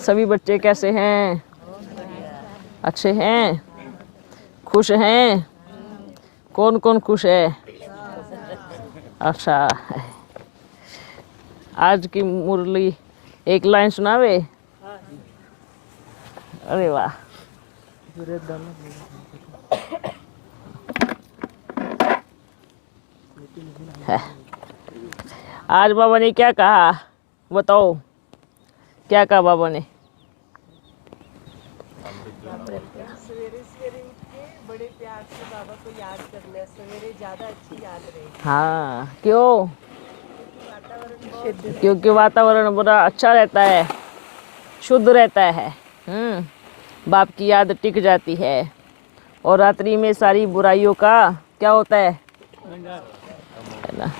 सभी बच्चे कैसे हैं? अच्छे हैं? खुश हैं? कौन कौन खुश है? अच्छा, आज की मुरली एक लाइन सुनावे? अरे वाह, है। आज बाबा ने क्या कहा बताओ? क्या कहा बाबा ने? सवेरे सवेरे उठ के बड़े प्यार से बाबा को याद करना, सवेरे ज्यादा अच्छी याद रहे। हाँ, क्यों? वातावरण क्योंकि वातावरण बड़ा अच्छा रहता है, शुद्ध रहता है। बाप की याद टिक जाती है और रात्रि में सारी बुराइयों का क्या होता है ना,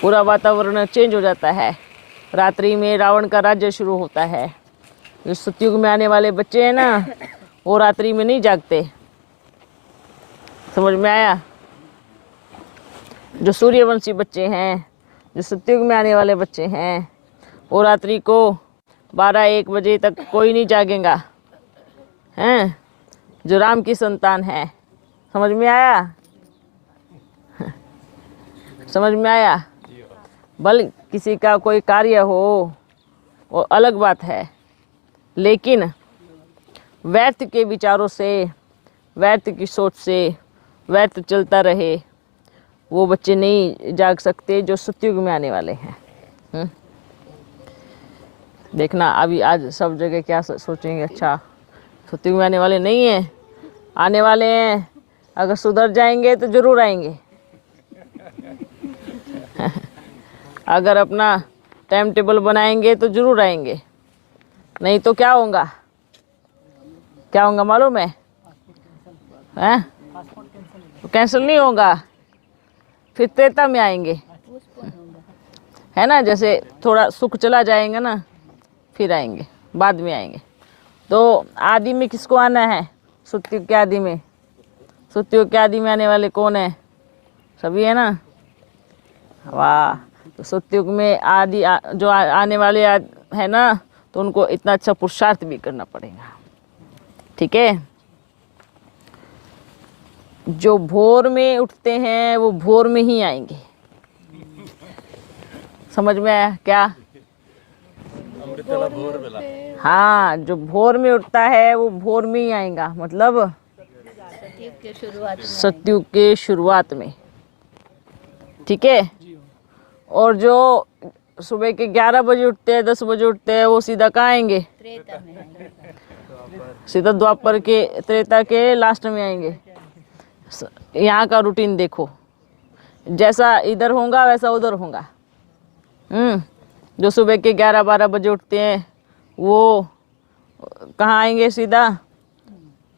पूरा वातावरण चेंज हो जाता है। रात्रि में रावण का राज्य शुरू होता है। जो सतयुग में आने वाले बच्चे हैं ना, वो रात्रि में नहीं जागते। समझ में आया? जो सूर्यवंशी बच्चे हैं, जो सतयुग में आने वाले बच्चे हैं, वो रात्रि को 12-1 बजे तक कोई नहीं जागेगा। हैं? जो राम की संतान है। समझ में आया? समझ में आया? बल किसी का कोई कार्य हो वो अलग बात है, लेकिन व्यर्थ के विचारों से, व्यर्थ की सोच से व्यर्थ चलता रहे, वो बच्चे नहीं जाग सकते जो सतयुग में आने वाले हैं। देखना अभी आज सब जगह क्या सोचेंगे, अच्छा सतयुग में आने वाले नहीं हैं, आने वाले हैं, अगर सुधर जाएंगे तो जरूर आएंगे। अगर अपना टाइम टेबल बनाएंगे तो जरूर आएंगे, नहीं तो क्या होगा? क्या होगा मालूम है? हैं? कैंसिल नहीं होगा, फिर त्रेता में आएंगे, है ना? जैसे थोड़ा सुख चला जाएगा ना, फिर आएंगे, बाद में आएंगे। तो आदि में किसको आना है? सतयुग के आदि में। सतयुग के आदि में आने वाले कौन है? सभी है ना? वाह। तो सतयुग में आदि जो आने वाले है ना, तो उनको इतना अच्छा पुरुषार्थ भी करना पड़ेगा। ठीक है? जो भोर में उठते हैं वो भोर में ही आएंगे। समझ में आया क्या? हाँ, जो भोर में उठता है वो भोर में ही आएगा, मतलब सतयुग के शुरुआत में। ठीक है? और जो सुबह के 11 बजे उठते हैं, 10 बजे उठते हैं, वो सीधा कहाँ आएंगे? सीधा द्वापर के, त्रेता के लास्ट में आएंगे। यहाँ का रूटीन देखो, जैसा इधर होगा वैसा उधर होगा। जो सुबह के 11-12 बजे उठते हैं वो कहाँ आएंगे? सीधा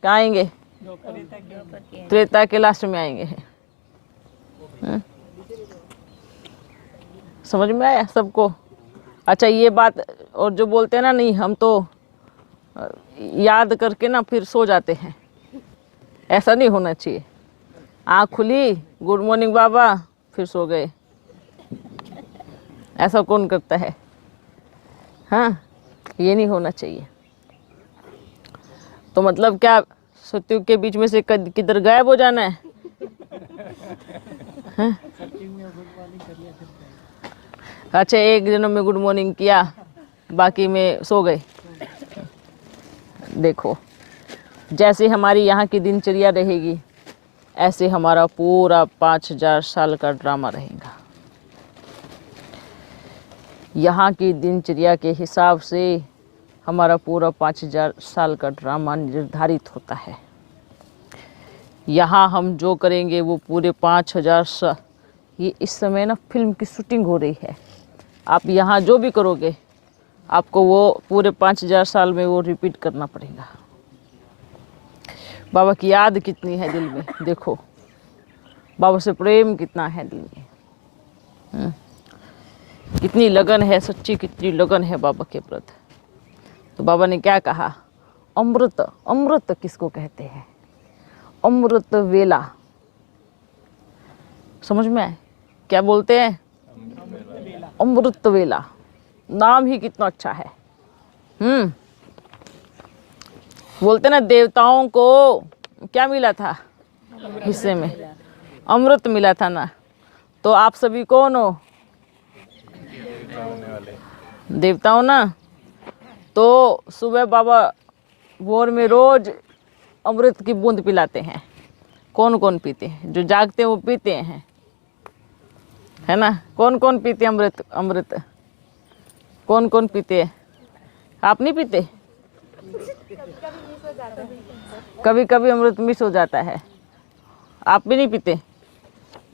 कहाँ आएंगे? त्रेता के लास्ट में आएंगे। समझ में आया सबको? अच्छा, ये बात, और जो बोलते हैं ना नहीं हम तो याद करके ना फिर सो जाते हैं, ऐसा नहीं होना चाहिए। आँख खुली, गुड मॉर्निंग बाबा, फिर सो गए, ऐसा कौन करता है? हाँ, ये नहीं होना चाहिए। तो मतलब क्या सतयुग के बीच में से किधर गायब हो जाना है? हाँ? अच्छा, एक जन्म में गुड मॉर्निंग किया, बाकी में सो गए। देखो, जैसे हमारी यहाँ की दिनचर्या रहेगी, ऐसे हमारा पूरा 5000 साल का ड्रामा रहेगा। यहाँ की दिनचर्या के हिसाब से हमारा पूरा 5000 साल का ड्रामा निर्धारित होता है। यहाँ हम जो करेंगे वो पूरे 5000 साल, ये इस समय ना फिल्म की शूटिंग हो रही है। आप यहाँ जो भी करोगे आपको वो पूरे 5000 साल में वो रिपीट करना पड़ेगा। बाबा की याद कितनी है दिल में, देखो बाबा से प्रेम कितना है दिल में। कितनी लगन है, सच्ची कितनी लगन है बाबा के प्रति। तो बाबा ने क्या कहा? अमृत, अमृत किसको कहते हैं? अमृत वेला। समझ में आए क्या बोलते हैं? अमृत वेला। नाम ही कितना अच्छा है। बोलते ना देवताओं को क्या मिला था हिस्से में? अमृत मिला था ना। तो आप सभी कौन हो? देवता हो ना। तो सुबह बाबा भोर में रोज अमृत की बूंद पिलाते हैं। कौन कौन पीते हैं? जो जागते हैं वो पीते हैं, है ना। कौन कौन पीते अमृत? अमृत कौन कौन पीते हैं? आप नहीं पीते? कभी कभी अमृत मिस हो जाता है। आप भी नहीं पीते?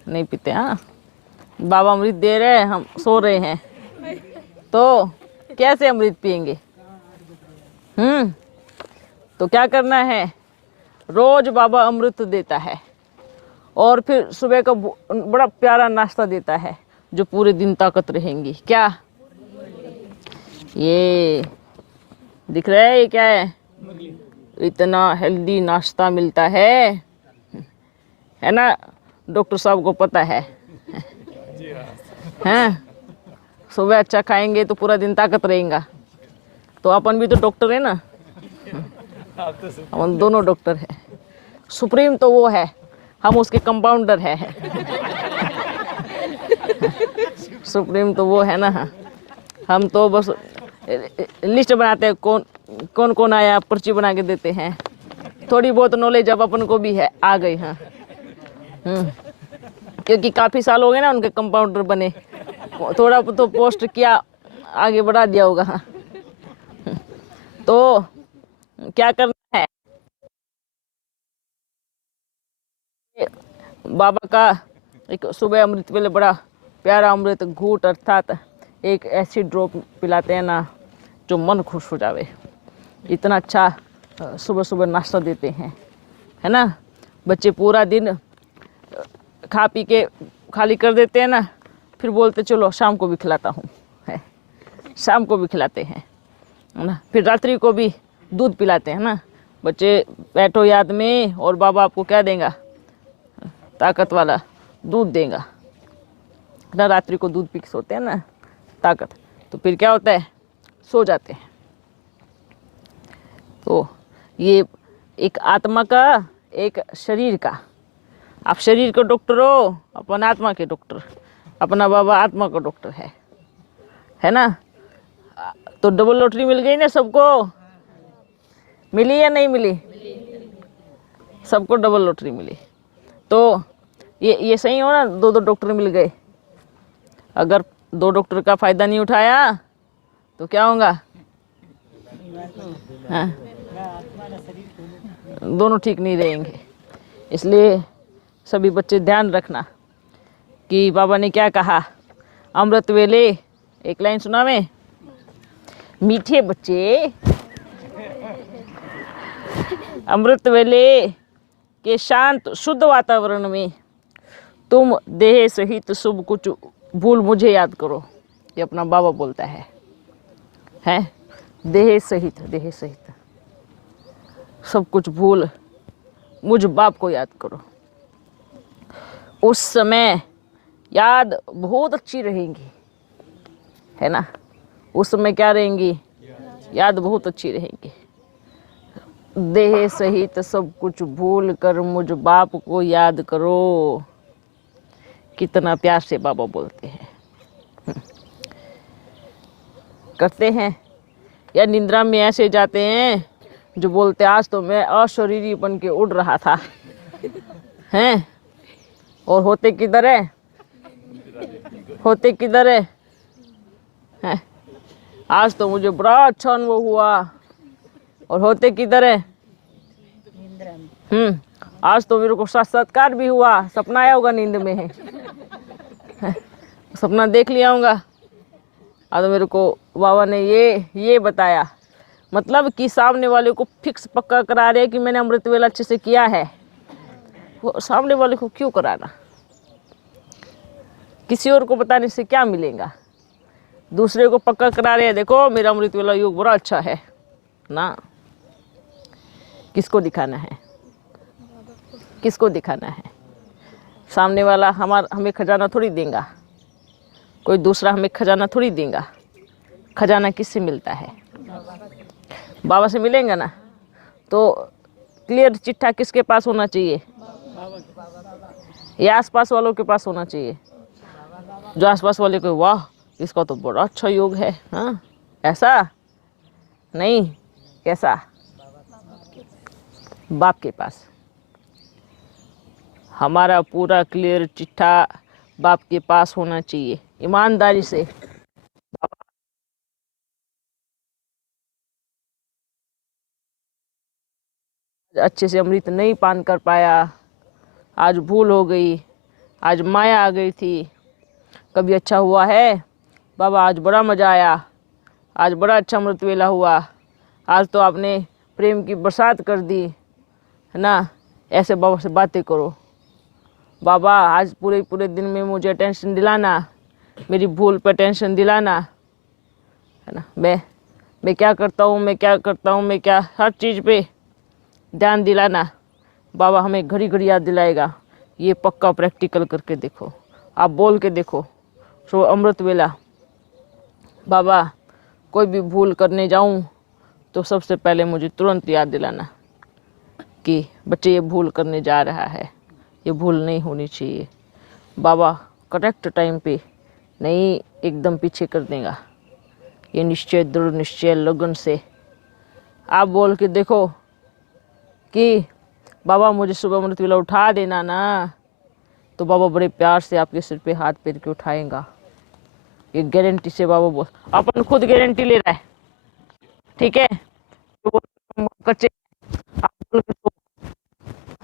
नहीं पीते। हाँ, बाबा अमृत दे रहे हैं, हम सो रहे हैं, तो कैसे अमृत पिएंगे? तो क्या करना है? रोज बाबा अमृत देता है और फिर सुबह का बड़ा प्यारा नाश्ता देता है जो पूरे दिन ताकत रहेंगी। क्या ये दिख रहा है? ये क्या है? इतना हेल्दी नाश्ता मिलता है ना। डॉक्टर साहब को पता है। हैं? सुबह अच्छा खाएंगे तो पूरा दिन ताकत रहेगा। तो अपन भी तो डॉक्टर है ना। हम दोनों डॉक्टर हैं। सुप्रीम तो वो है, हम उसके कंपाउंडर है। सुप्रीम तो वो है ना। हम तो बस लिस्ट बनाते हैं, कौन कौन आया, पर्ची बना के देते हैं। थोड़ी बहुत नॉलेज अब अपन को भी है, आ गई। हाँ, क्योंकि काफ़ी साल हो गए ना उनके कंपाउंडर बने। थोड़ा तो पोस्ट किया, आगे बढ़ा दिया होगा। हाँ, तो क्या करना है? बाबा का एक सुबह अमृत वेले बड़ा प्यारा अमृत घूट अर्थात एक ऐसी ड्रॉप पिलाते हैं ना जो मन खुश हो जावे। इतना अच्छा सुबह सुबह नाश्ता देते हैं, है ना। बच्चे पूरा दिन खा पी के खाली कर देते हैं ना, फिर बोलते चलो शाम को भी खिलाता हूँ, है। शाम को भी खिलाते हैं, है ना। फिर रात्रि को भी दूध पिलाते हैं ना। बच्चे बैठो याद में, और बाबा आपको क्या देगा? ताकत वाला दूध देगा ना। रात्रि को दूध पी के सोते हैं ना, ताकत। तो फिर क्या होता है? सो जाते हैं। तो ये एक आत्मा का, एक शरीर का। आप शरीर के डॉक्टर हो, अपन आत्मा के डॉक्टर। अपना बाबा आत्मा का डॉक्टर है ना। तो डबल लॉटरी मिल गई ना सबको? मिली या नहीं मिली? सबको डबल लॉटरी मिली। तो ये सही हो ना, दो डॉक्टर मिल गए। अगर दो डॉक्टर का फायदा नहीं उठाया तो क्या होगा? हाँ, दोनों ठीक नहीं रहेंगे। इसलिए सभी बच्चे ध्यान रखना कि बाबा ने क्या कहा। अमृत वेले, एक लाइन सुना मैं, मीठे बच्चे अमृत वेले के शांत शुद्ध वातावरण में तुम देह सहित सब कुछ भूल मुझे याद करो। ये अपना बाबा बोलता है। देह सहित सब कुछ भूल मुझ बाप को याद करो। उस समय याद बहुत अच्छी रहेंगी, है ना। उस समय क्या रहेंगी? याद बहुत अच्छी रहेंगी। देह सहित सब कुछ भूल कर मुझ बाप को याद करो। कितना प्यार से बाबा बोलते हैं। करते हैं या निद्रा में ऐसे जाते हैं जो बोलते आज तो मैं अशरीरी बन के उड़ रहा था, हैं। और होते किधर है? होते किधर है? हैं? आज तो मुझे बड़ा अच्छा अनुभव हुआ। और होते किधर है? आज तो मेरे को साक्षात्कार भी हुआ। सपना आया होगा, नींद में है। सपना देख लिया होगा। आज मेरे को बाबा ने ये बताया। मतलब कि सामने वाले को फिक्स पक्का करा रहे कि मैंने अमृत वेला अच्छे से किया है। वो सामने वाले को क्यों कराना? किसी और को बताने से क्या मिलेगा? दूसरे को पक्का करा रहे हैं, देखो मेरा अमृत वेला योग बड़ा अच्छा है ना। किसको दिखाना है? किसको दिखाना है? सामने वाला हमें खजाना थोड़ी देगा। कोई दूसरा हमें खजाना थोड़ी देगा। खजाना किससे मिलता है? बाबा से मिलेगा ना। तो क्लियर चिट्ठा किसके पास होना चाहिए? या आसपास वालों के पास होना चाहिए? जो आसपास वाले को वाह इसका तो बड़ा अच्छा योग है, हाँ ऐसा नहीं, कैसा? बाप के पास। हमारा पूरा क्लियर चिट्ठा बाप के पास होना चाहिए, ईमानदारी से। अच्छे से अमृत नहीं पान कर पाया, आज भूल हो गई, आज माया आ गई थी, कभी अच्छा हुआ है बाबा, आज बड़ा मज़ा आया, आज बड़ा अच्छा अमृत वेला हुआ, आज तो आपने प्रेम की बरसात कर दी, है ना। ऐसे बाबा से बातें करो, बाबा आज पूरे पूरे दिन में मुझे टेंशन दिलाना, मेरी भूल पर टेंशन दिलाना, है ना। मैं क्या करता हूँ, मैं क्या करता हूँ, मैं क्या, हर चीज़ पे ध्यान दिलाना। बाबा हमें घड़ी घड़ी याद दिलाएगा। ये पक्का प्रैक्टिकल करके देखो, आप बोल के देखो। सो अमृत वेला बाबा कोई भी भूल करने जाऊँ तो सबसे पहले मुझे तुरंत याद दिलाना कि बच्चे ये भूल करने जा रहा है, ये भूल नहीं होनी चाहिए। बाबा करेक्ट टाइम पे नहीं एकदम पीछे कर देगा। ये निश्चय, दृढ़ निश्चय, लगन से आप बोल के देखो कि बाबा मुझे सुबह अमृत वेला उठा देना ना, तो बाबा बड़े प्यार से आपके सिर पे हाथ फेर के उठाएगा। ये गारंटी से बाबा बोल, अपन खुद गारंटी ले रहा है, ठीक है। तो कच्चे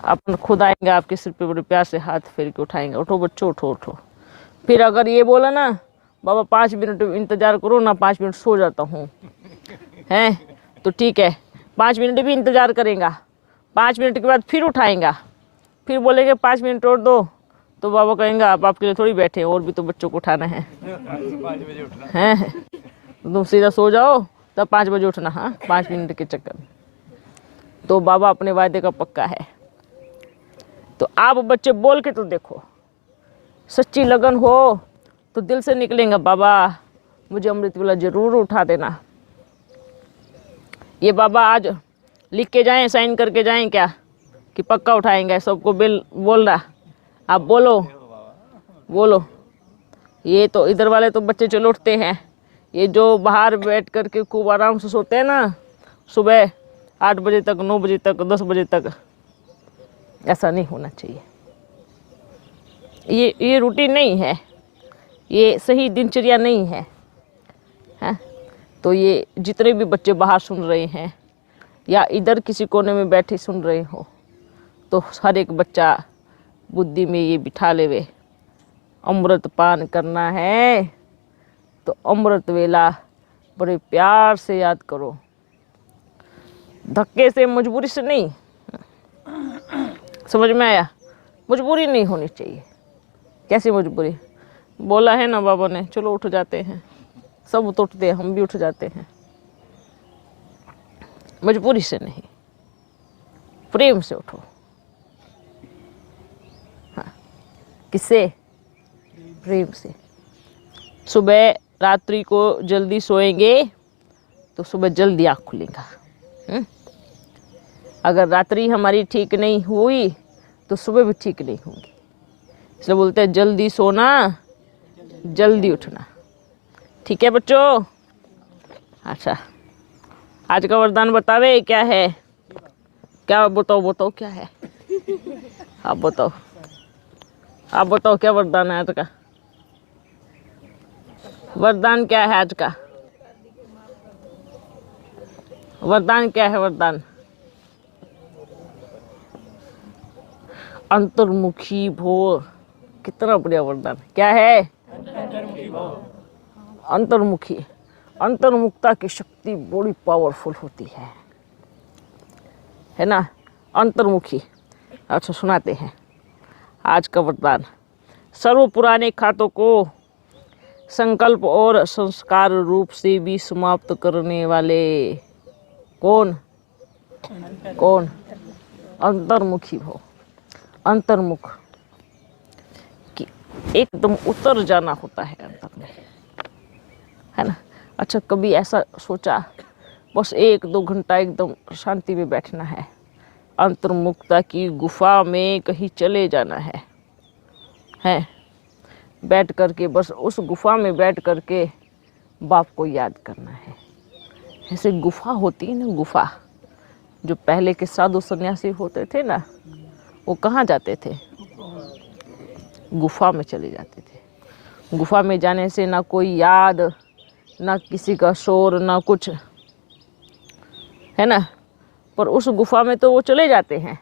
अपन खुद आएंगे आपके सिर पे, बड़े प्यार से हाथ फेर के उठाएंगे, उठो बच्चों उठो उठो। फिर अगर ये बोला ना बाबा 5 मिनट इंतजार करो ना, 5 मिनट सो जाता हूँ, हैं तो ठीक है, 5 मिनट भी इंतजार करेगा, 5 मिनट के बाद फिर उठाएगा, फिर बोलेंगे 5 मिनट और दो, तो बाबा कहेंगे आप आपके लिए थोड़ी बैठे हैं, और भी तो बच्चों को उठाना है, 5 बजे उठना हैं तुम सीधा सो जाओ, तब 5 बजे उठना, हाँ 5 मिनट के चक्कर में। तो बाबा अपने वायदे का पक्का है। तो आप बच्चे बोल के तो देखो, सच्ची लगन हो तो दिल से निकलेगा, बाबा मुझे अमृत वेला जरूर उठा देना। ये बाबा आज लिख के जाएं, साइन करके जाएं क्या कि पक्का उठाएंगे? सबको बिल बोल रहा, आप बोलो बोलो। ये तो इधर वाले तो बच्चे चलो उठते हैं, ये जो बाहर बैठ करके खूब आराम से सोते हैं ना, सुबह 8 बजे तक, 9 बजे तक, 10 बजे तक, ऐसा नहीं होना चाहिए। ये रूटीन नहीं है, ये सही दिनचर्या नहीं है, हैं? तो ये जितने भी बच्चे बाहर सुन रहे हैं या इधर किसी कोने में बैठे सुन रहे हो, तो हर एक बच्चा बुद्धि में ये बिठा लेवे, अमृत पान करना है तो अमृत वेला बड़े प्यार से याद करो, धक्के से, मजबूरी से नहीं। समझ में आया? मजबूरी नहीं होनी चाहिए। कैसी मजबूरी? बोला है ना बाबा ने, चलो उठ जाते हैं, सब तो उठते हैं, हम भी उठ जाते हैं। मजबूरी से नहीं, प्रेम से उठो। हाँ, किससे? प्रेम से। सुबह रात्रि को जल्दी सोएंगे तो सुबह जल्दी आँख खुलेगा। अगर रात्रि हमारी ठीक नहीं हुई तो सुबह भी ठीक नहीं होगी। इसलिए बोलते हैं जल्दी सोना, जल्दी उठना। ठीक है बच्चों? अच्छा, आज का वरदान बतावे क्या है? क्या बताओ, बताओ क्या है? आप बताओ, आप बताओ क्या वरदान है आज का? वरदान क्या है आज का? वरदान क्या है? वरदान अंतर्मुखी भो। कितना बढ़िया वरदान। क्या है? अंतर्मुखी। अंतर्मुखता की शक्ति बड़ी पावरफुल होती है ना। अंतर्मुखी। अच्छा सुनाते हैं आज का वरदान। सर्व पुराने खातों को संकल्प और संस्कार रूप से भी समाप्त करने वाले कौन? कौन? अंतर्मुखी भो। अंतर्मुख कि एकदम उतर जाना होता है अंतर में, है ना। अच्छा कभी ऐसा सोचा बस 1-2 घंटा एकदम शांति में बैठना है, अंतर्मुखता की गुफा में कहीं चले जाना है। बैठ करके बस उस गुफा में बैठ करके बाप को याद करना है। ऐसे गुफा होती है ना, गुफा, जो पहले के साधु सन्यासी होते थे ना, वो कहाँ जाते थे? गुफा में चले जाते थे। गुफा में जाने से ना कोई याद, ना किसी का शोर, ना कुछ, है ना। पर उस गुफा में तो वो चले जाते हैं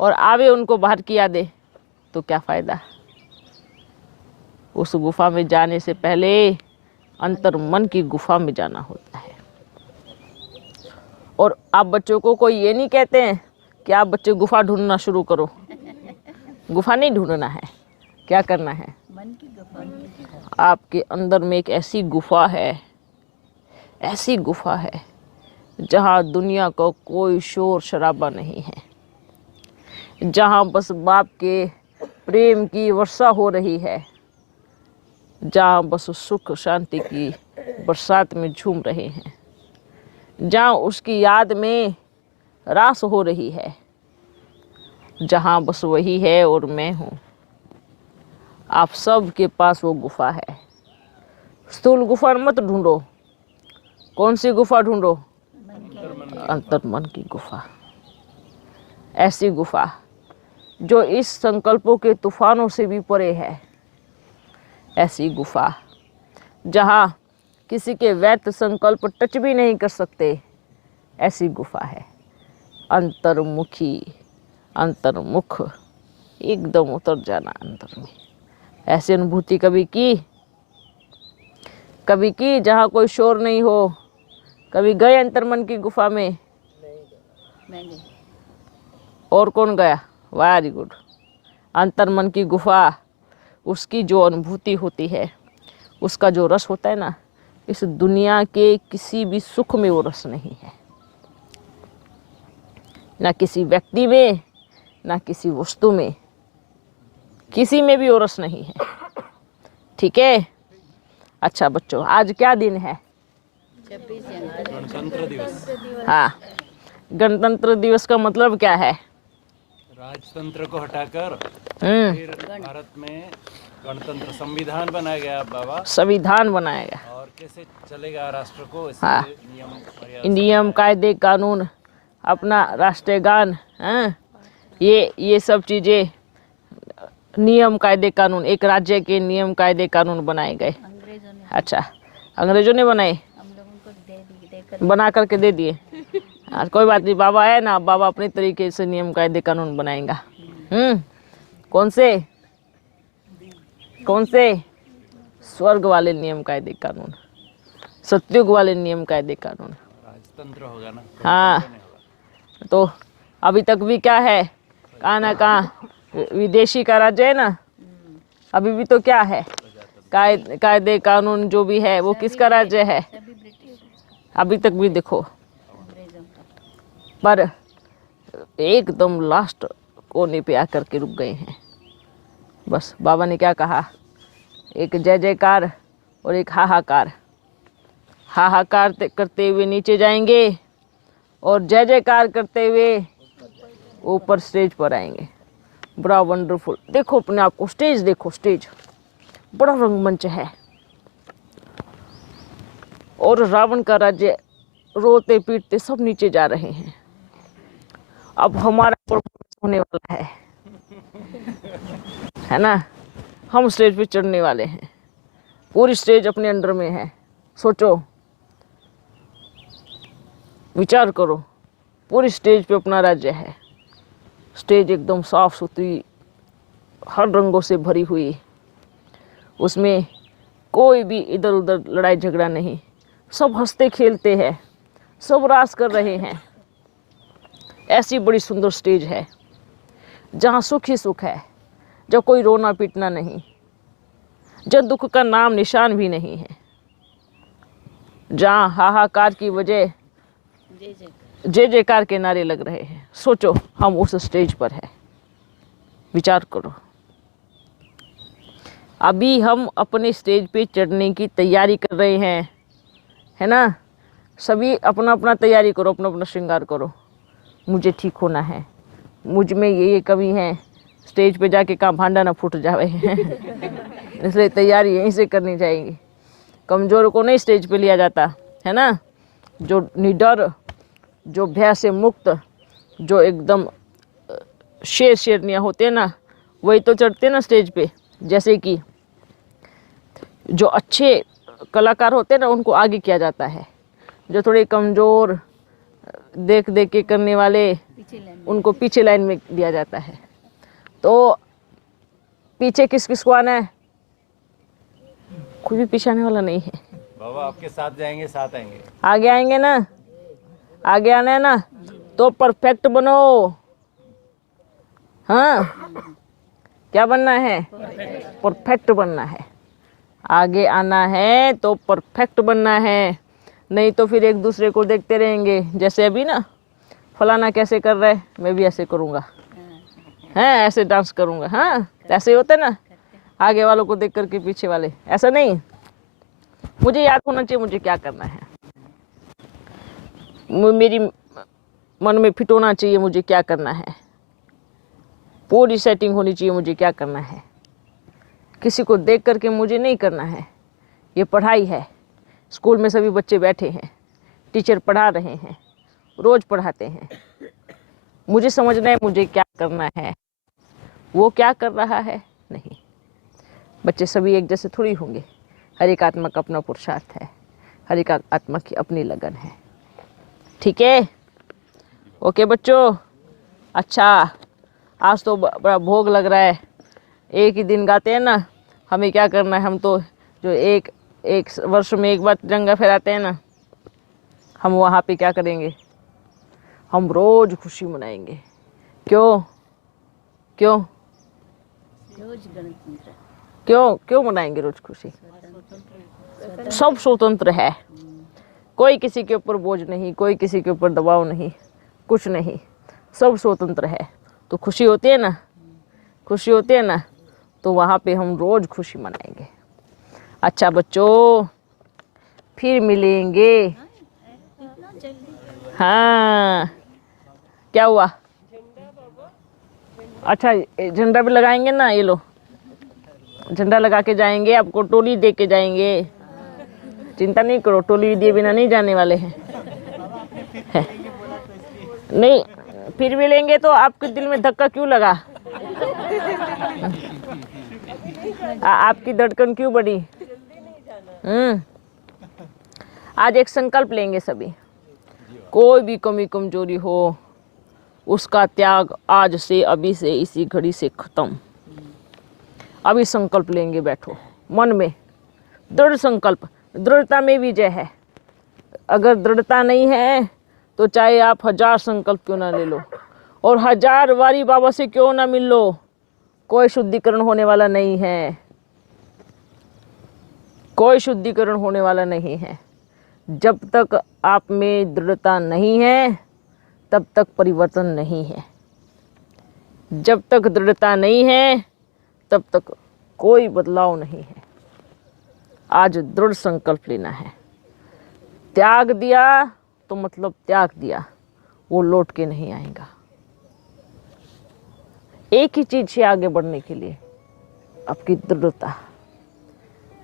और आवे उनको बाहर की यादें, तो क्या फ़ायदा। उस गुफा में जाने से पहले अंतर मन की गुफा में जाना होता है। और आप बच्चों को कोई ये नहीं कहते हैं कि आप बच्चे गुफा ढूंढना शुरू करो। गुफा नहीं ढूंढना है, क्या करना है? मन की गुफा। आपके अंदर में एक ऐसी गुफा है, ऐसी गुफा है जहाँ दुनिया का कोई शोर शराबा नहीं है, जहाँ बस बाप के प्रेम की वर्षा हो रही है, जहाँ बस सुख शांति की बरसात में झूम रहे हैं, जहाँ उसकी याद में रास हो रही है, जहाँ बस वही है और मैं हूँ। आप सब के पास वो गुफा है। स्थूल गुफा मत ढूंढो। कौन सी गुफा ढूंढो? अंतर मन की गुफा। ऐसी गुफा जो इस संकल्पों के तूफानों से भी परे है। ऐसी गुफा जहाँ किसी के व्यर्थ संकल्प टच भी नहीं कर सकते। ऐसी गुफा है। अंतर्मुखी, अंतर्मुख, एकदम उतर जाना अंदर में। ऐसी अनुभूति कभी की जहाँ कोई शोर नहीं हो? कभी गए अंतर्मन की गुफा में? मैं गई। और कौन गया? Very good. अंतर्मन की गुफा, उसकी जो अनुभूति होती है, उसका जो रस होता है ना, इस दुनिया के किसी भी सुख में वो रस नहीं है। ना किसी व्यक्ति में, ना किसी वस्तु में, किसी में भी वो रस नहीं है। ठीक है? अच्छा बच्चों, आज क्या दिन है? 26 जनवरी। गणतंत्र दिवस। हाँ, गणतंत्र दिवस का मतलब क्या है? राजतंत्र को हटाकर हम्म, फिर भारत में गणतंत्र संविधान बनाया गया बाबा। संविधान बनाएगा। और कैसे चलेगा राष्ट्र को, इसके हाँ। नियम मर्यादा नियम, कायदे, कानून, अपना राष्ट्रीय गान, हाँ, ये सब चीज़ें, नियम कायदे कानून, एक राज्य के नियम कायदे कानून बनाए गए। अंग्रेजों ने अच्छा, अंग्रेजों ने बनाए, हम लोगों को देकर बना करके दे दिए। आज कोई बात नहीं, बाबा है ना, बाबा अपने तरीके से नियम कायदे कानून बनाएगा। कौन से? स्वर्ग वाले नियम कायदे कानून, सतयुग वाले नियम कायदे कानून। राजतंत्र होगा ना। हाँ, नहीं होगा। तो अभी तक भी क्या है, कहाँ ना कहाँ विदेशी का राज्य है ना। अभी भी तो क्या है, कायदे कानून जो भी है वो किसका राज्य है? सभी ब्रिटिश अभी तक भी देखो। अंग्रेजों का। पर एकदम लास्ट कोने पे आकर के रुक गए हैं। बस बाबा ने क्या कहा, एक जय जयकार और एक हाहाकार। हाहाकार करते हुए नीचे जाएंगे और जय जयकार करते हुए ऊपर स्टेज पर आएंगे। बड़ा वंडरफुल। देखो अपने आप को, स्टेज देखो, स्टेज बड़ा रंगमंच है। और रावण का राज्य रोते पीटते सब नीचे जा रहे हैं। अब हमारा परफॉर्मेंस होने वाला है ना। हम स्टेज पे चढ़ने वाले हैं। पूरी स्टेज अपने अंडर में है। सोचो, विचार करो, पूरी स्टेज पे अपना राज्य है। स्टेज एकदम साफ सुथरी, हर रंगों से भरी हुई, उसमें कोई भी इधर उधर लड़ाई झगड़ा नहीं। सब हंसते खेलते हैं, सब रास कर रहे हैं। ऐसी बड़ी सुंदर स्टेज है जहाँ सुख ही सुख है, जहाँ कोई रोना पीटना नहीं, जहाँ दुख का नाम निशान भी नहीं है, जहाँ हाहाकार की वजह जय जय जय जयकार के नारे लग रहे हैं। सोचो, हम उस स्टेज पर है। विचार करो, अभी हम अपने स्टेज पे चढ़ने की तैयारी कर रहे हैं, है ना। सभी अपना अपना तैयारी करो, अपना अपना श्रृंगार करो। मुझे ठीक होना है, मुझ में ये कमी है, स्टेज पे जाके कहाँ भांडा ना फूट जावे इसलिए तैयारी यहीं से करनी चाहिए। कमज़ोर को नहीं स्टेज पे लिया जाता है ना, जो निडर, जो भय से मुक्त, जो एकदम शेर शेरनियाँ होते हैं ना, वही तो चढ़ते हैं ना स्टेज पे। जैसे कि जो अच्छे कलाकार होते हैं ना, उनको आगे किया जाता है। जो थोड़े कमज़ोर देख देख के करने वाले, पीछे लाइन उनको पीछे लाइन में दिया जाता है। तो पीछे किस किस को आना है? कोई भी पीछे आने वाला नहीं है। बाबा आपके साथ जाएंगे, साथ आएंगे। आगे आएंगे ना, आगे आना है ना, तो परफेक्ट बनो। हाँ, क्या बनना है? परफेक्ट बनना है। आगे आना है तो परफेक्ट बनना है, नहीं तो फिर एक दूसरे को देखते रहेंगे। जैसे अभी ना, फलाना कैसे कर रहा है, मैं भी ऐसे करूँगा, हैं ऐसे डांस करूँगा। हाँ, ऐसे ही होता है ना, आगे वालों को देख करके पीछे वाले। ऐसा नहीं, मुझे याद होना चाहिए मुझे क्या करना है, मेरी मन में फिट होना चाहिए मुझे क्या करना है, पूरी सेटिंग होनी चाहिए मुझे क्या करना है। किसी को देख करके मुझे नहीं करना है। ये पढ़ाई है, स्कूल में सभी बच्चे बैठे हैं, टीचर पढ़ा रहे हैं, रोज़ पढ़ाते हैं। मुझे समझना है मुझे क्या करना है, वो क्या कर रहा है नहीं। बच्चे सभी एक जैसे थोड़ी होंगे, हर एक आत्मा का अपना पुरुषार्थ है, हर एक आत्मा की अपनी लगन है। ठीक है, ओके बच्चों। अच्छा, आज तो बड़ा भोग लग रहा है। एक ही दिन गाते हैं ना, हमें क्या करना है, हम तो जो एक वर्ष में एक बार तिरंगा फहराते हैं ना, हम वहाँ पे क्या करेंगे, हम रोज़ खुशी मनाएंगे। क्यों क्यों रोज गणतंत्र क्यों क्यों मनाएंगे रोज़ खुशी? सब स्वतंत्र है, कोई किसी के ऊपर बोझ नहीं, कोई किसी के ऊपर दबाव नहीं, कुछ नहीं, सब स्वतंत्र है। तो खुशी होती है ना, खुशी होती है ना, तो वहाँ पे हम रोज़ खुशी मनाएंगे। अच्छा बच्चों, फिर मिलेंगे। इतना जल्दी हाँ, क्या हुआ? अच्छा, ये झंडा भी लगाएंगे ना, ये लो झंडा लगा के जाएंगे, आपको टोली दे के जाएंगे। चिंता नहीं करो, टोली दिए बिना नहीं जाने वाले हैं। है। नहीं, फिर भी लेंगे तो आपके दिल में धक्का क्यों लगा? आपकी धड़कन क्यों बढ़ी? आज एक संकल्प लेंगे सभी, कोई भी कमी कमजोरी हो उसका त्याग आज से, अभी से, इसी घड़ी से खत्म। अभी संकल्प लेंगे, बैठो मन में दृढ़ संकल्प। दृढ़ता में विजय है। अगर दृढ़ता नहीं है तो चाहे आप 1000 संकल्प क्यों ना ले लो, और 1000 बारी बाबा से क्यों ना मिल लो, कोई शुद्धिकरण होने वाला नहीं है, कोई शुद्धिकरण होने वाला नहीं है। जब तक आप में दृढ़ता नहीं है तब तक परिवर्तन नहीं है। जब तक दृढ़ता नहीं है तब तक कोई बदलाव नहीं है। आज दृढ़ संकल्प लेना है। त्याग दिया तो मतलब त्याग दिया, वो लौट के नहीं आएगा। एक ही चीज से आगे बढ़ने के लिए आपकी दृढ़ता,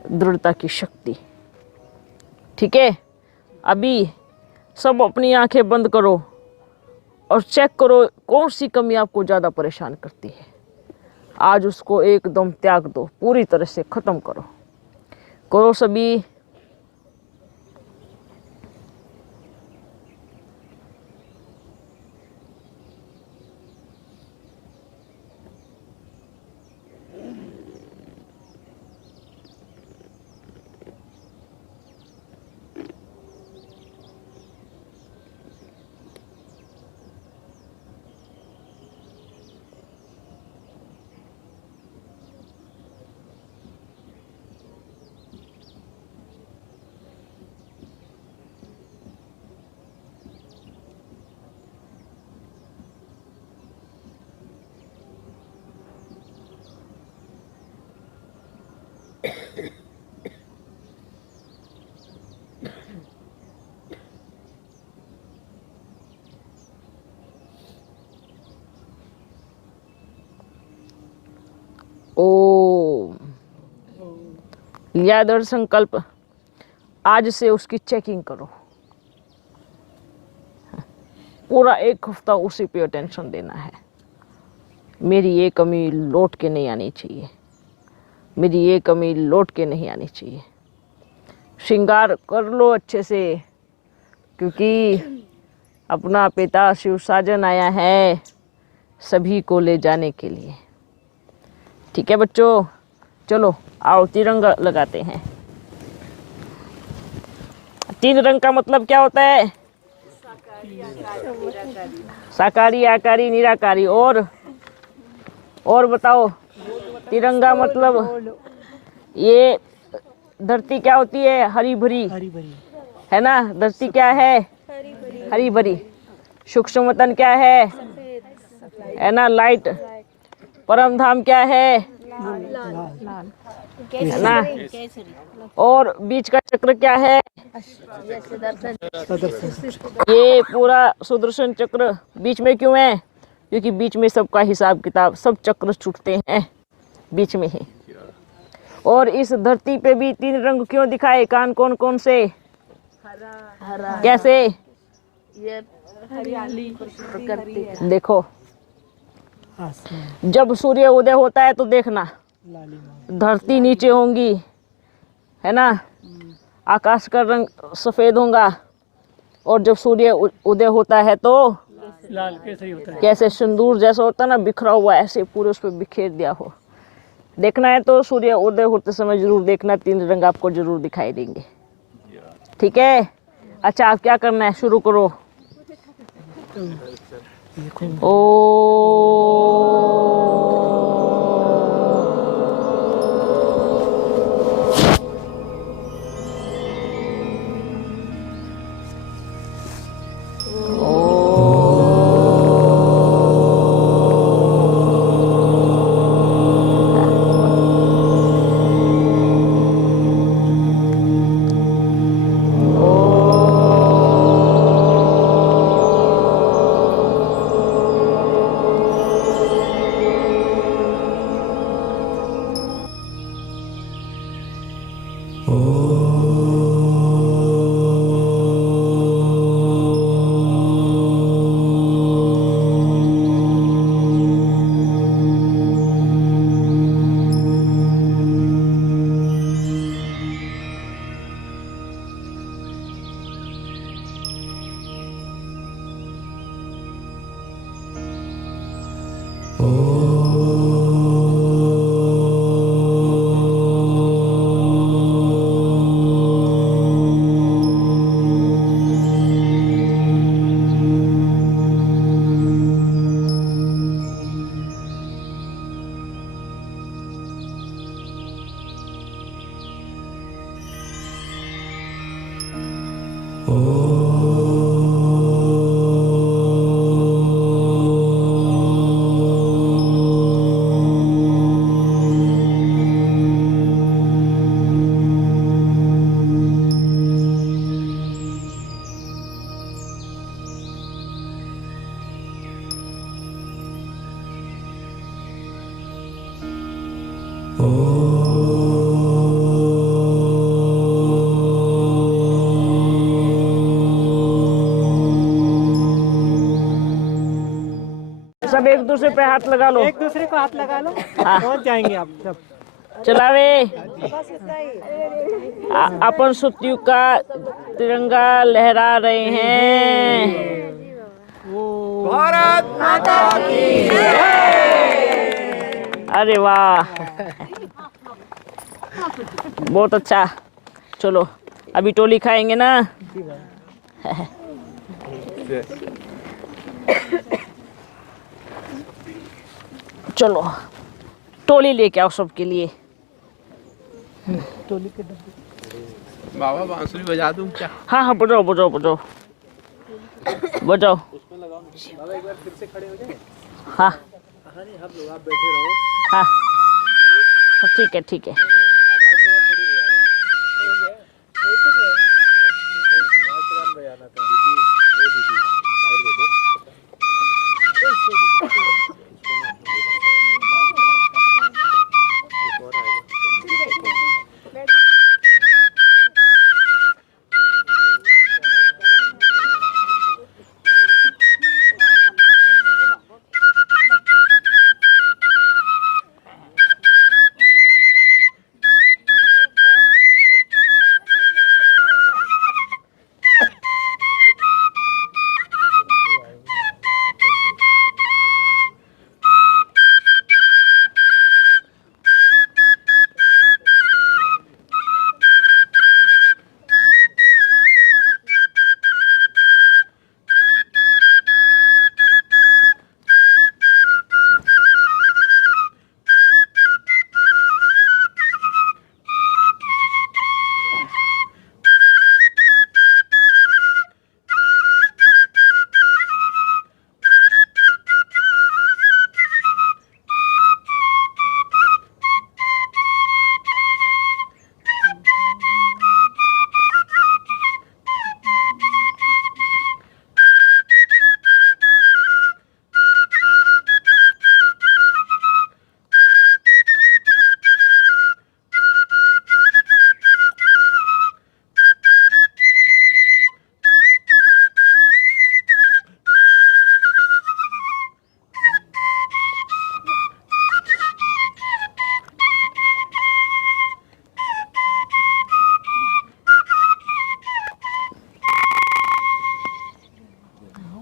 दृढ़ता की शक्ति। ठीक है, अभी सब अपनी आंखें बंद करो और चेक करो कौन सी कमी आपको ज़्यादा परेशान करती है। आज उसको एकदम त्याग दो, पूरी तरह से ख़त्म करो। करो सभी। ओम। लिया दृढ़ संकल्प, आज से उसकी चेकिंग करो। पूरा 1 हफ्ता उसी पे अटेंशन देना है। मेरी ये कमी लौट के नहीं आनी चाहिए, मेरी ये कमी लौट के नहीं आनी चाहिए। श्रृंगार कर लो अच्छे से, क्योंकि अपना पिता शिव साजन आया है सभी को ले जाने के लिए। ठीक है बच्चों, चलो आओ तिरंगा लगाते हैं। 3 रंग का मतलब क्या होता है? साकारी, आकारी, निराकारी। और बताओ, तिरंगा मतलब ये धरती क्या होती है? हरी भरी, है ना? धरती क्या है? हरी भरी। सूक्ष्म वतन क्या है ना? लाइट। परम धाम क्या है ना? और बीच का चक्र क्या है? ये पूरा सुदर्शन चक्र बीच में क्यों है? क्योंकि बीच में सबका हिसाब किताब, सब चक्र छूटते हैं बीच में ही। और इस धरती पे भी 3 रंग क्यों दिखाए? कान कौन कौन से? हरा, कैसे? ये हरियाली प्रकृति। देखो, जब सूर्य उदय होता है तो देखना धरती नीचे होंगी, है ना? आकाश का रंग सफेद होगा। और जब सूर्य उदय होता है तो लाल केसरी होता है। कैसे सिंदूर जैसा होता है ना, बिखरा हुआ, ऐसे पूरे उस पर बिखेर दिया हो। देखना है तो सूर्य उदय होते समय जरूर देखना, 3 रंग आपको जरूर दिखाई देंगे। ठीक है? अच्छा, आप क्या करना है? शुरू करो। ओ सब एक दूसरे पे हाथ लगा लो। एक दूसरे को हाथ लगा लो, हाँ। पहुंच जाएंगे आप सब। चलावे। बस इतना ही। अपन सतयुग का तिरंगा लहरा रहे हैं। भारत माता की अरे वाह, बहुत अच्छा। चलो अभी टोली खाएंगे ना। चलो टोली लेके आओ सबके लिए। बाबा बांसुरी बजा दूं क्या? हाँ हाँ, बजाओ बजाओ बजाओ बजाओ। बाबा एक बार फिर से खड़े हो जाए। हाँ आप लोग आप बैठे रहो। हाँ, ठीक है ठीक है।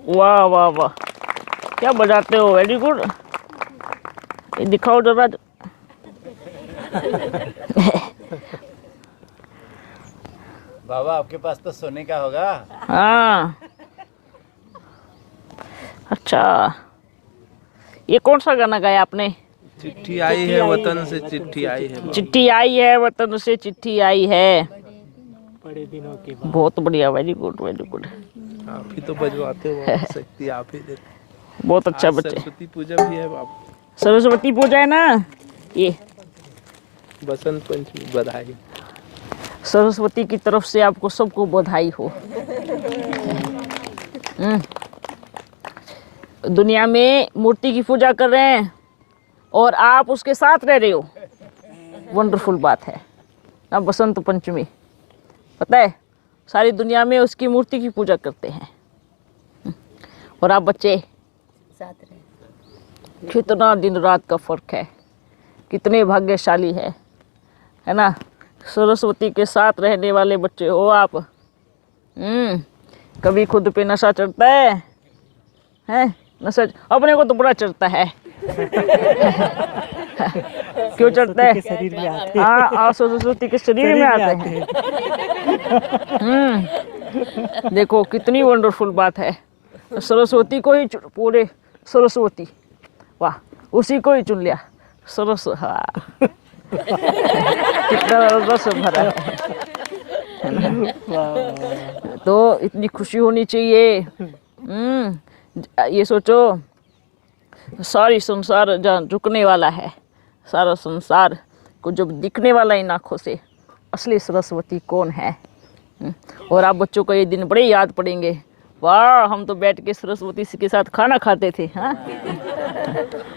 वाह वाह वाह, क्या बजाते हो, वेरी गुड। ये दिखाओ जरा। बाबा आपके पास तो सोने का होगा। हाँ अच्छा, ये कौन सा गाना गाया आपने? चिट्ठी आई है वतन से, चिट्ठी आई है। चिट्ठी आई है वतन से, चिट्ठी आई है। बड़े दिनों के बाद। बहुत बढ़िया, वेरी गुड वेरी गुड। आप ही तो बजवाते हो, शक्ति आप ही देते। बहुत अच्छा आज बच्चे। सरस्वती पूजा भी है बाबू। सरस्वती पूजा है ना, ये बसंत पंचमी, बधाई। सरस्वती की तरफ से आपको सबको बधाई हो। दुनिया में मूर्ति की पूजा कर रहे हैं और आप उसके साथ रह रहे हो, वंडरफुल बात है ना। बसंत पंचमी, पता है सारी दुनिया में उसकी मूर्ति की पूजा करते हैं और आप बच्चे साथ रहे। कितना दिन रात का फर्क है, कितने भाग्यशाली है ना। सरस्वती के साथ रहने वाले बच्चे हो आप। कभी खुद पे नशा चढ़ता है? नशा अपने को तो बड़ा चढ़ता है। क्यों चढ़ता है? शरीर में आते हाँ, सरस्वती के शरीर में आते हैं। देखो कितनी वंडरफुल बात है। सरस्वती को ही पूरे सरस्वती, वाह, उसी को ही चुन लिया। सरस, हाँ कितना रस भरा है। तो इतनी खुशी होनी चाहिए। ये सोचो सारी संसार जहाँ झुकने वाला है, सारा संसार को जब दिखने वाला इन आँखों से, असली सरस्वती कौन है। और आप बच्चों को ये दिन बड़े याद पड़ेंगे। वाह, हम तो बैठ के सरस्वती के साथ खाना खाते थे। हाँ,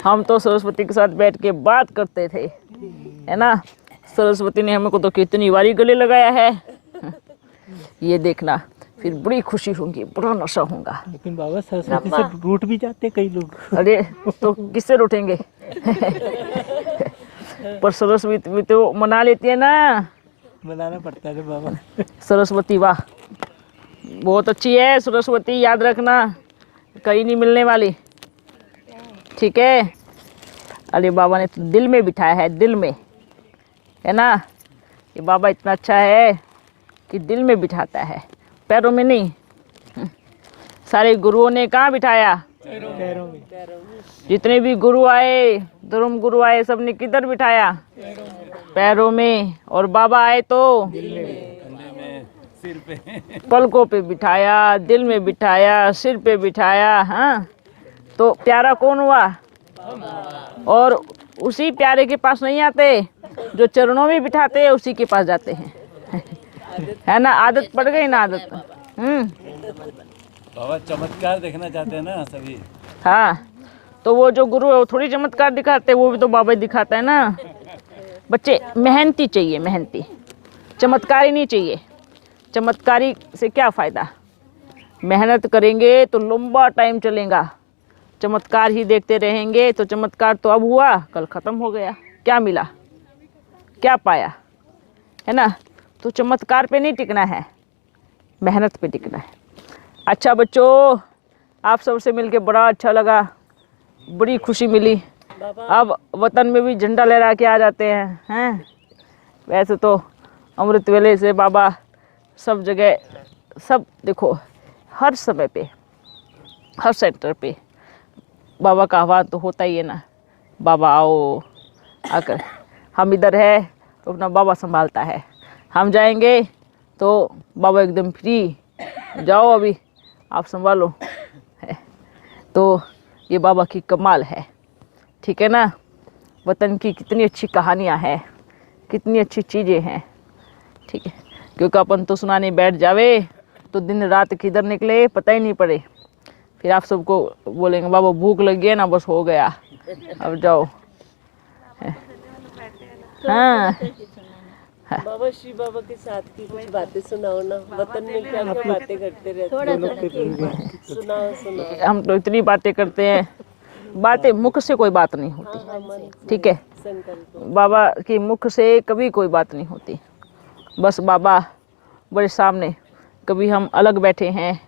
हम तो सरस्वती के साथ बैठ के बात करते थे, है ना। सरस्वती ने हमको तो कितनी बारी गले लगाया है। ये देखना, फिर बड़ी खुशी होगी, बड़ा नशा होगा। लेकिन बाबा सरस्वती से रूठ भी जाते कई लोग। अरे तो किससे रूठेंगे? पर सरस्वती भी तो मना लेती है ना। मनाना पड़ता है बाबा। सरस्वती, वाह, बहुत अच्छी है सरस्वती, याद रखना, कहीं नहीं मिलने वाली, ठीक है। अरे बाबा ने तो दिल में बिठाया है, दिल में, है ना। ये बाबा इतना अच्छा है कि दिल में बिठाता है, पैरों में नहीं। सारे गुरुओं ने कहाँ बिठाया? पैरों में। जितने भी गुरु आए, धर्म गुरु आए, सबने किधर बिठाया? पैरों में। और बाबा आए तो सिर पे। पलकों पे बिठाया, दिल में बिठाया, सिर पे बिठाया। हाँ, तो प्यारा कौन हुआ? और उसी प्यारे के पास नहीं आते, जो चरणों में बिठाते हैं उसी के पास जाते हैं। है ना, आदत पड़ गई ना, आदत। बाबा चमत्कार देखना चाहते हैं ना सभी। हाँ, तो वो जो गुरु है वो थोड़ी चमत्कार दिखाते, वो भी तो बाबा ही दिखाता है ना। बच्चे मेहनती चाहिए, मेहनती, चमत्कारी नहीं चाहिए। चमत्कारी से क्या फ़ायदा? मेहनत करेंगे तो लंबा टाइम चलेगा। चमत्कार ही देखते रहेंगे तो चमत्कार तो अब हुआ, कल ख़त्म हो गया, क्या मिला, क्या पाया, है ना। तो चमत्कार पे नहीं टिकना है, मेहनत पे टिकना है। अच्छा बच्चों, आप सबसे मिलके बड़ा अच्छा लगा, बड़ी खुशी मिली। अब वतन में भी झंडा लहरा के आ जाते हैं। वैसे तो अमृत वेले से बाबा सब जगह, सब देखो, हर समय पे, हर सेंटर पे बाबा का आह्वान तो होता ही है ना। बाबा आओ, आकर हम इधर है तो अपना बाबा संभालता है, हम जाएंगे तो बाबा एकदम फ्री, जाओ अभी आप संभालो। तो ये बाबा की कमाल है, ठीक है ना। वतन की कितनी अच्छी कहानियाँ हैं, कितनी अच्छी चीज़ें हैं, ठीक है। क्योंकि अपन तो सुनाने बैठ जावे तो दिन रात किधर निकले पता ही नहीं पड़े। फिर आप सबको बोलेंगे बाबा भूख लगी है ना, बस हो गया, अब जाओ। हाँ, बाबा श्री बाबा के साथ की कुछ बातें सुनाओ ना, वतन में क्या क्या बातें करते रहते हैं, सुनाओ। हम तो इतनी बातें करते हैं, बातें मुख से कोई बात नहीं होती, ठीक है। बाबा की मुख से कभी कोई बात नहीं होती, बस बाबा बड़े सामने। कभी हम अलग बैठे हैं,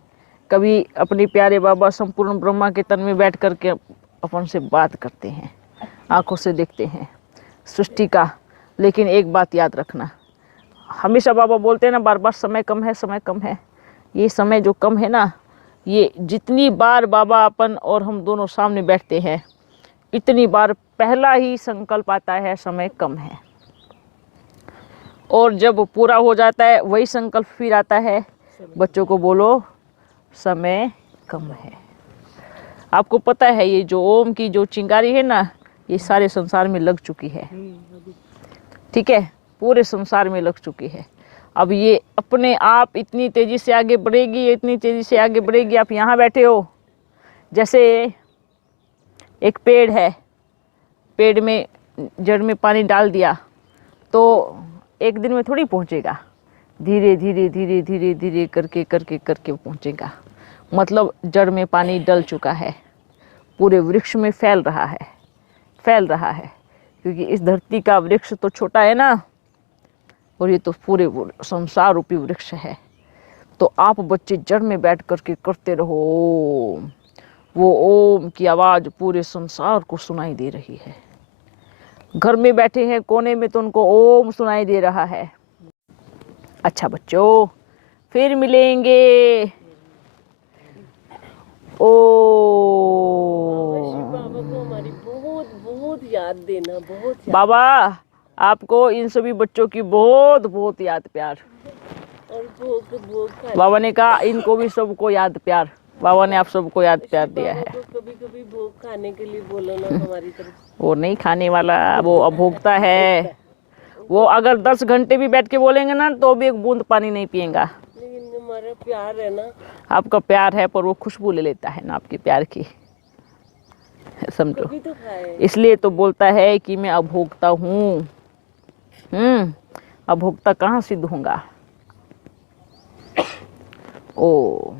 कभी अपने प्यारे बाबा संपूर्ण ब्रह्मा के तन में बैठ करके अपन से बात करते हैं, आंखों से देखते हैं सृष्टि का। लेकिन एक बात याद रखना, हमेशा बाबा बोलते हैं ना बार बार, समय कम है, समय कम है। ये समय जो कम है ना, ये जितनी बार बाबा अपन और हम दोनों सामने बैठते हैं, इतनी बार पहला ही संकल्प आता है समय कम है, और जब पूरा हो जाता है वही संकल्प फिर आता है, बच्चों को बोलो समय कम है। आपको पता है ये जो ओम की जो चिंगारी है ना, ये सारे संसार में लग चुकी है, ठीक है, पूरे संसार में लग चुकी है। अब ये अपने आप इतनी तेज़ी से आगे बढ़ेगी, इतनी तेज़ी से आगे बढ़ेगी। आप यहाँ बैठे हो, जैसे एक पेड़ है, पेड़ में जड़ में पानी डाल दिया तो एक दिन में थोड़ी पहुँचेगा, धीरे धीरे धीरे धीरे धीरे करके करके करके पहुँचेगा। मतलब जड़ में पानी डल चुका है, पूरे वृक्ष में फैल रहा है, फैल रहा है, क्योंकि इस धरती का वृक्ष तो छोटा है ना, और ये तो पूरे संसार रूपी वृक्ष है। तो आप बच्चे जड़ में बैठ करके करते रहो, वो ओम की आवाज़ पूरे संसार को सुनाई दे रही है। घर में बैठे हैं कोने में तो उनको ओम सुनाई दे रहा है। अच्छा बच्चों, फिर मिलेंगे। ओ बाबा को हमारी बहुत बहुत याद देना, बहुत याद। बाबा आपको इन सभी बच्चों की बहुत बहुत याद प्यार। और भोग भोग खाने बाबा ने कहा इनको भी सबको याद प्यार। बाबा ने आप सबको याद प्यार दिया है। को कभी कभी भोग खाने के लिए बोलो ना हमारी तरफ। वो नहीं खाने वाला, वो अभोक्ता है। वो अगर 10 घंटे भी बैठ के बोलेंगे ना तो भी एक बूंद पानी नहीं पिएगा। लेकिन हमारा प्यार है ना। आपका प्यार है, पर वो खुशबू ले लेता है ना आपके प्यार की, समझो। कभी तो खाए। इसलिए तो बोलता है कि मैं अभोक्ता हूँ। अभोक्ता कहाँ सिद्ध होगा? ओ